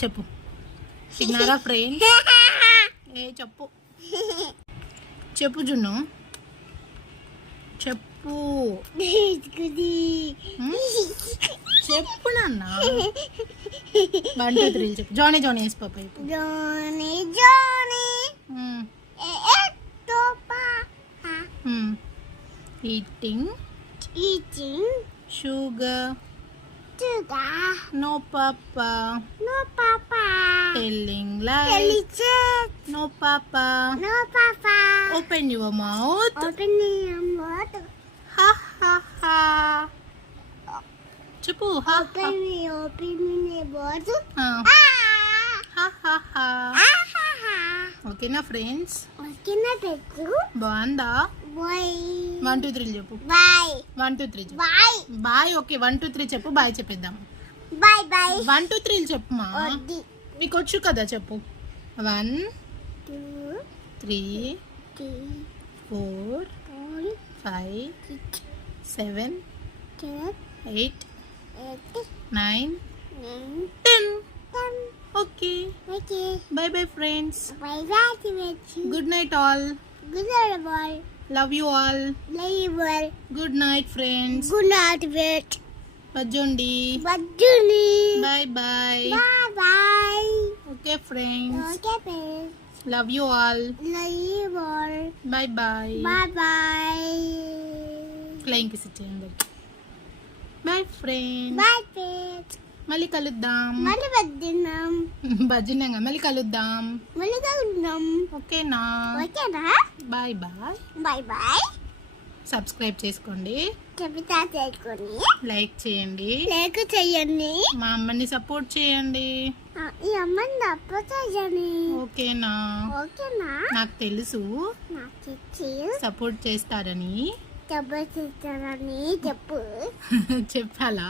చెప్పు. తిన్నారా ఫ్రెండ్స్? చెప్పు చెప్పు జున్ను, చెప్పు చెప్పు నాన్న. 1 2 3 చెప్పు. Johnny Johnny yes papa. Johnny Johnny eating eating sugar sugar no papa no papa telling lies delicious no papa no papa open your mouth open your mouth ha ha ha చెప్పు. ha ha open your mouth ha ha ha ha ఓకేనా friends? ఓకేనా పెట్టు. బాగుందా? Bye 1 2 3 చెప్పు. Bye 1 2 3 చెప్పు. Bye bye. Okay 1 2 3 చెప్పు. Bye చెప్పేద్దాం. Bye bye 1 2 3 చెప్పుమా. మీకు వచ్చు కదా, చెప్పు. 1 2 3 3 4 4 5 6 7 7 8 8 9 9 10 10 okay. Okay bye bye friends. Bye bye good night all. Good night bye love you all. లేబర్ good night friends. Good night వెట్ బజ్జోండి. బజ్జుని bye bye. Bye bye okay friends. Okay friends love you all. లేబర్ bye bye. Bye bye flying kiss ఇచ్చేయండి. Bye friends. Bye friends మళ్ళీ కలుద్దాం. మళ్ళీ వద్దున్నాం బజ్జినంగా మళ్ళీ కలుద్దాం. మళ్ళీ కలుద్దాం. ఓకేనా? ఓకేనా? Bye bye. Bye bye subscribe చేసుకోండి, చెబుతా చేసుకొని లైక్ చేయండి, లేక చెయ్యండి. మా అమ్మని సపోర్ట్ చేయండి. ఈ అమ్మని తప్పు చెయ్యండి. ఓకేనా? ఓకేనా? నాకు తెలుసు నాకు ఇచ్చి సపోర్ట్ చేస్తారని. డబ్బు చేస్తానని చెప్పు. చెప్పాలా?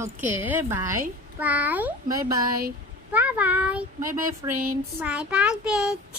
Okay bye. Bye bye bye. Bye bye bye bye friends. Bye bye bitch.